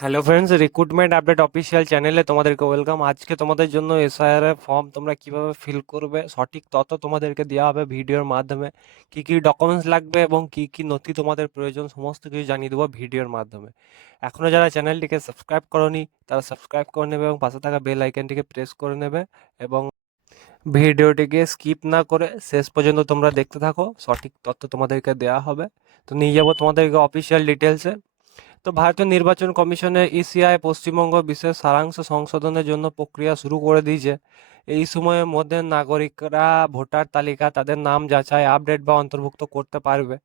Hello friends recruitment update official চ্যানেলে তোমাদেরকে welcome আজকে তোমাদের জন্য এসআইআর ফর্ম তোমরা কীভাবে ফিল করবে, সঠিক তথ্য তোমাদেরকে দেওয়া হবে ভিডিওর মাধ্যমে। কি কি ডকুমেন্টস লাগবে এবং কি কি নথি তোমাদের প্রয়োজন, সমস্ত কিছু জানিয়ে দেবো ভিডিওর মাধ্যমে। এখনও যারা চ্যানেলটিকে সাবস্ক্রাইব করনি, তারা সাবস্ক্রাইব করে নেবে এবং পাশে থাকা বেল আইকনটিকে প্রেস করে নেবে এবং ভিডিওটিকে স্কিপ না করে শেষ পর্যন্ত তোমরা দেখতে থাকো, সঠিক তথ্য তোমাদেরকে দেওয়া হবে। তো নিয়ে যাব তোমাদেরকে অফিসিয়াল ডিটেলসে তো ভারতীয় নির্বাচন কমিশনের ইসিআই পশ্চিমবঙ্গ বিশেষ সারাংশ সংশোধনের জন্য প্রক্রিয়া শুরু করে দিয়েছে। এই সময়ের মধ্যে নাগরিকরা ভোটার তালিকা তাদের নাম যাচাই, আপডেট বা অন্তর্ভুক্ত করতে পারবে।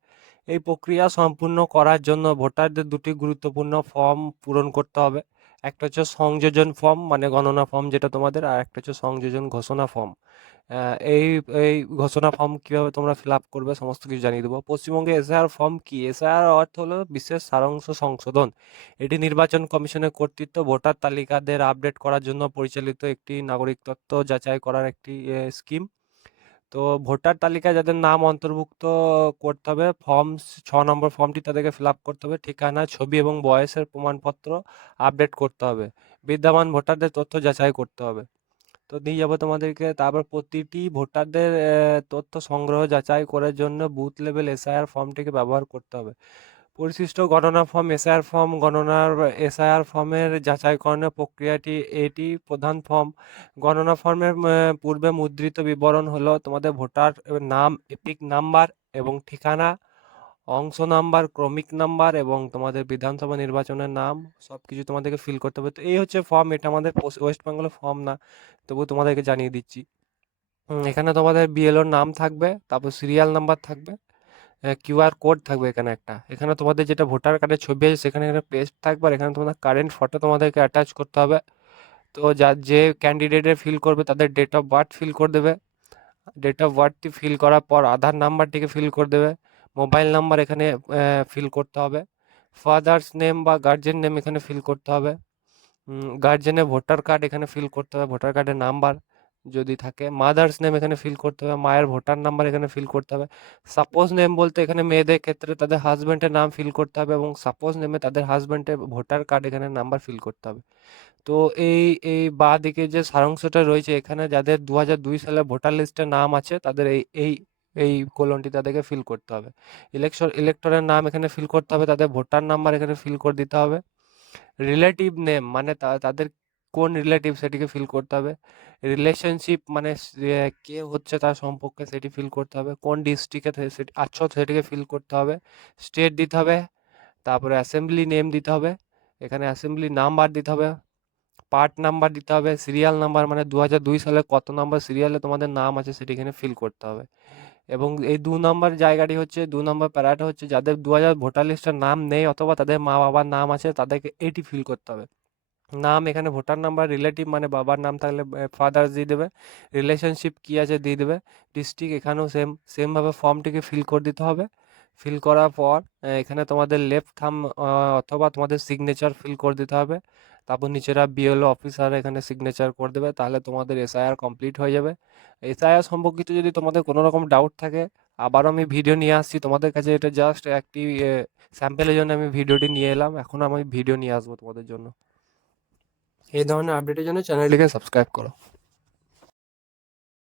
এই প্রক্রিয়া সম্পূর্ণ করার জন্য ভোটারদের দুটি গুরুত্বপূর্ণ ফর্ম পূরণ করতে হবে। একটা হচ্ছে সংযোজন ফর্ম মানে গণনা ফর্ম যেটা তোমাদের, আর একটা হচ্ছে সংযোজন ঘোষণা ফর্ম। এই এই ঘোষণা ফর্ম কীভাবে তোমরা ফিল আপ করবে সমস্ত কিছু জানিয়ে দেবো। পশ্চিমবঙ্গে এসআর ফর্ম কি? এসআইআর অর্থ হলো বিশেষ সারাংশ সংশোধন। এটি নির্বাচন কমিশনের কর্তৃত্ব ভোটার তালিকাদের আপডেট করার জন্য পরিচালিত একটি নাগরিক তথ্য যাচাই করার একটি স্কিম তো ভোটার তালিকায় যাদের নাম অন্তর্ভুক্ত করতে হবে ফর্ম ছ নম্বর ফর্মটি তাদেরকে ফিল আপ করতে হবে, ঠিকানা, ছবি এবং বয়সের প্রমাণপত্র আপডেট করতে হবে। বিদ্যমান ভোটারদের তথ্য যাচাই করতে হবে। তো দিয়ে যাব তোমাদেরকে, তারপর প্রতিটি ভোটারদের তথ্য সংগ্রহ যাচাই করার জন্য বুথ লেভেল এসআইআর ফর্মটিকে ব্যবহার করতে হবে। পরিশিষ্ট গণনা ফর্ম এসআইআর ফর্ম, গণনার এসআইআর ফর্মের যাচাইকরণের প্রক্রিয়াটি এটি প্রধান ফর্ম। গণনা ফর্মের পূর্বে মুদ্রিত বিবরণ হলো তোমাদের ভোটার নাম, এপিক নাম্বার এবং ঠিকানা, অংশ নাম্বার, ক্রমিক নাম্বার এবং তোমাদের বিধানসভা নির্বাচনের নাম সব কিছু তোমাদেরকে ফিল করতে হবে। তো এই হচ্ছে ফর্ম এটা আমাদের ওয়েস্ট বেঙ্গলের ফর্ম না, তবু তোমাদেরকে জানিয়ে দিচ্ছি। এখানে তোমাদের বিএলওর নাম থাকবে, তারপর সিরিয়াল নাম্বার থাকবে কিউআর কোড থাকবে এখানে একটা। এখানে তোমাদের যেটা ভোটার কার্ডের ছবি আছে, সেখানে একটা পেস্ট থাকবে আর এখানে তোমাদের কারেন্ট ফটো তোমাদেরকে অ্যাটাচ করতে হবে। তো যা, যে ক্যান্ডিডেটের ফিল করবে তাদের ডেট অফ বার্থ ফিল করে দেবে। ডেট অফ বার্থটি ফিল করার পর আধার নাম্বারটিকে ফিল করে দেবে। মোবাইল নাম্বার এখানে ফিল করতে হবে। ফাদার্স নেম বা গার্জেন নেম এখানে ফিল করতে হবে। গার্জেনের ভোটার কার্ড এখানে ফিল করতে হবে ভোটার কার্ডের নাম্বার যদি থাকে। মাদার্স নেম এখানে ফিল করতে হবে, মায়ের ভোটার নাম্বার এখানে ফিল করতে হবে। সাপোজ নেম বলতে এখানে মেয়েদের ক্ষেত্রে তাদের হাজব্যান্ডের নাম ফিল করতে হবে এবং সাপোজ নেমে তাদের হাজব্যান্ডের ভোটার কার্ড এখানে নাম্বার ফিল করতে হবে। তো এই এই বাঁ দিকে যে সারাংশটা রয়েছে, এখানে যাদের দু হাজার দুই সালে ভোটার লিস্টে নাম আছে, তাদের এই এই এই কোলনটি তাদেরকে ফিল করতে হবে। ইলেকশন ইলেক্টরের নাম এখানে ফিল করতে হবে, তাদের ভোটার নাম্বার এখানে ফিল করে দিতে হবে। রিলেটিভ নেম মানে তাদের কোন রিলেটিভ সেটিকে ফিল করতে হবে। রিলেশনশিপ মানে কে হচ্ছে তার সম্পর্কে সেটি ফিল করতে হবে। কোন ডিস্ট্রিক্টে সেটি আচ্ছা সেটিকে ফিল করতে হবে। স্টেট দিতে হবে, তারপরে অ্যাসেম্বলি নেম দিতে হবে, এখানে অ্যাসেম্বলি নাম্বার দিতে হবে পার্ট নাম্বার দিতে হবে সিরিয়াল নাম্বার মানে দু হাজার দুই সালে কত নাম্বার সিরিয়ালে তোমাদের নাম আছে সেটি এখানে ফিল করতে হবে। এবং এই দু নম্বর জায়গাটি হচ্ছে, দু নম্বর প্যারাটা হচ্ছে যাদের দু হাজার ভোটার লিস্টের নাম নেই অথবা তাদের মা বাবার নাম আছে তাদেরকে এটি ফিল করতে হবে। নাম এখানে ভোটার নাম্বার রিলেটিভ মানে বাবার নাম থাকলে ফাদার্স দিয়ে দেবে। রিলেশনশিপ কী আছে দিয়ে দেবে। ডিস্ট্রিক্ট এখানেও সেম সেমভাবে ফর্মটিকে ফিল করে দিতে হবে। ফিল করার পর এখানে তোমাদের লেফট থাম অথবা তোমাদের সিগনেচার ফিল করে দিতে হবে। তারপর নিচেরা বিএলও অফিসার এখানে সিগনেচার করে দেবে। তাহলে তোমাদের এসআইআর কমপ্লিট হয়ে যাবে। এসআইআর সম্পর্কিত যদি তোমাদের কোনো রকম ডাউট থাকে, আবারও আমি ভিডিও নিয়ে আসছি। তোমাদের কাছে এটা জাস্ট একটি স্যাম্পেলের জন্য আমি ভিডিওটি নিয়ে এলাম। এখন আমি ভিডিও নিয়ে আসব তোমাদের জন্য। এই ধরনের আপডেটের জন্য চ্যানেলটিকে সাবস্ক্রাইব করো।